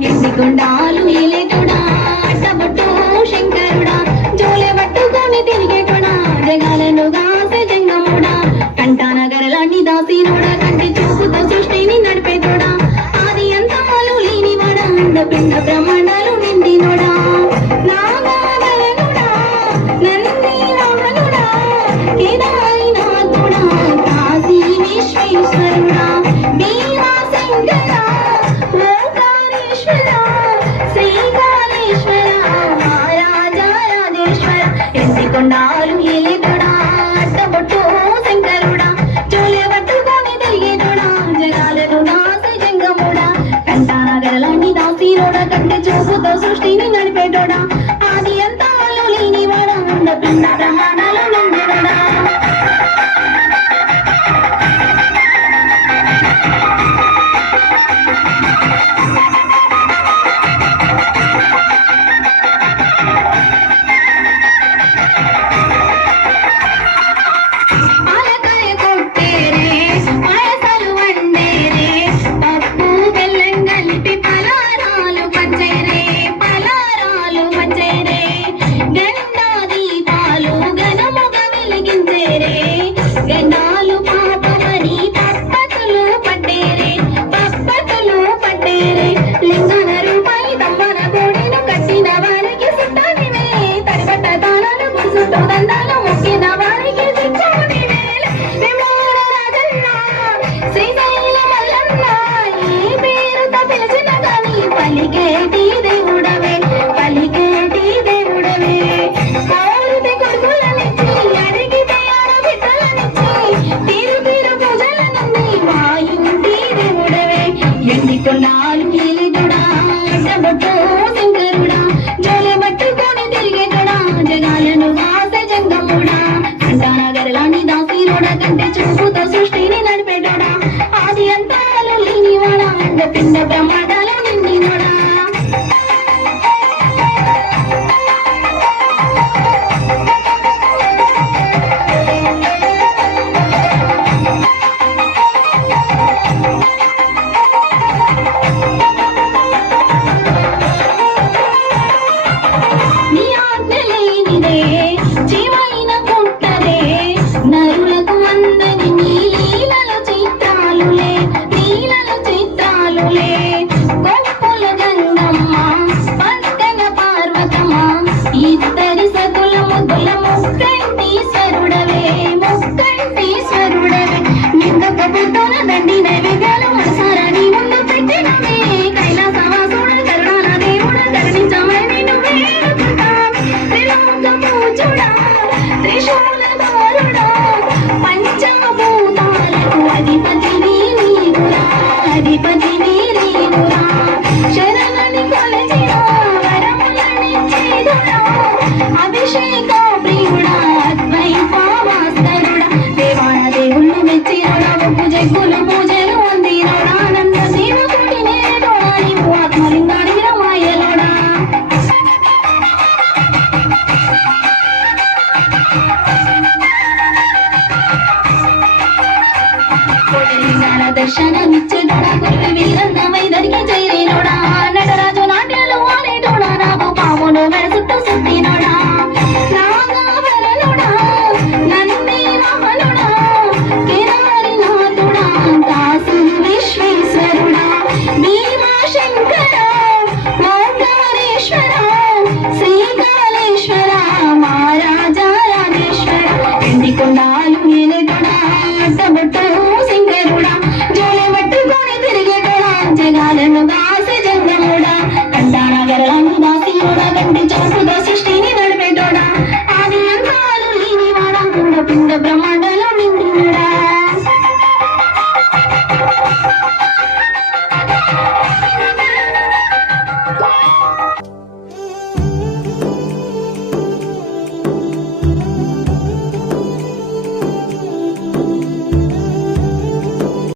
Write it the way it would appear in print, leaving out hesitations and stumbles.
ఎన్నికొండాలు ఏలేటోడా అట్టబట్టు శంకరుడా జోలె పట్టుకొని తిరిగేటోడా జగాలను గాసే జంగముడా కంటానగరలాన్ని దాసినోడా కంటి చూపుతో సృష్టిని నడిపేటోడా ఆది అంతములు లేనివాడా పిండ బ్రహ్మాండాలు నిండినోడా నాగాధరణుడా నంది వాహనుడా కేదారినాథుడా కాశీ విశ్వేశ్వరుడా భీమా శంకరా ఎన్నికొండాలు ఏలేటోడా అట్టబొట్టు శంకరుడా జోలె పట్టుకొని తిరిగేటోడా జగాలను దాసే జంగముడా కంటానగరలాన్ని దాసినోడా కంటి చూపుతో సృష్టిని నడిపేటోడా ఆది అంతాలు లేనివాడా పిండ బ్రహ్మాండాలు నిండినోడా పలికేటి దేవుడవే పలికేటి దేవుడవే పౌరుతి కొడుకులనిచ్చి అడిగితే ఆడబిడ్డలనిచ్చి తీరు తీరు పూజలనంది వాయుంటి దేవుడవే ఎన్నికొండాలు ఏలేటోడా అట్టబొట్టు శంకరుడా జోలె పట్టుకొని తిరిగేటోడా జగాలను వాసే జంగముడా కంటానగరలాన్ని దాసినోడా కంటి చూపుతో సృష్టిని నడిపేటోడా ఆది అంతాలు లేనివాడా పిండ బ్రహ్మాండాలు నిండినోడా నీ ఆజ్ఞ లేనిదే జీవైన పుట్టదే నరులకు అందని నీ లీలల చిత్రాలులే లీలల చిత్రాలులే గొప్పల గంగమ్మ పక్కన పార్వతమ్మ ఇద్దరి సతుల ముద్దుల ముక్కంటీశ్వరుడవే ముక్కంటీశ్వరుడవే నిందక బుద్ధుల దండి నైవేద్యాలు మనసారా నీ ముందు పెట్టినవే కైలాసవాసుడ కరుణాల దేవుడ కరుణించమని నిన్ను వేడుకుంటాను త్రిలోకపూజుడా త్రిశూలధారుడా పంచభూతాలకు అధిపతివి నీవురా అధిపతివి నీవురా శరణని కొలచిన వరములనిచ్చేదురా అభిషేక ప్రియుడా అద్వైత భాస్కరుడా దేవాన దేవుళ్ళు మెచ్చినోడా ఒప్పు జగ్గులు పూజలు అందినోడా ఆనంద సేవకుడి నేటోడా నీవు ఆత్మలింగాడి రమాయలోడా దర్శనమిచ్చేదోడా గురువి వీరంగమై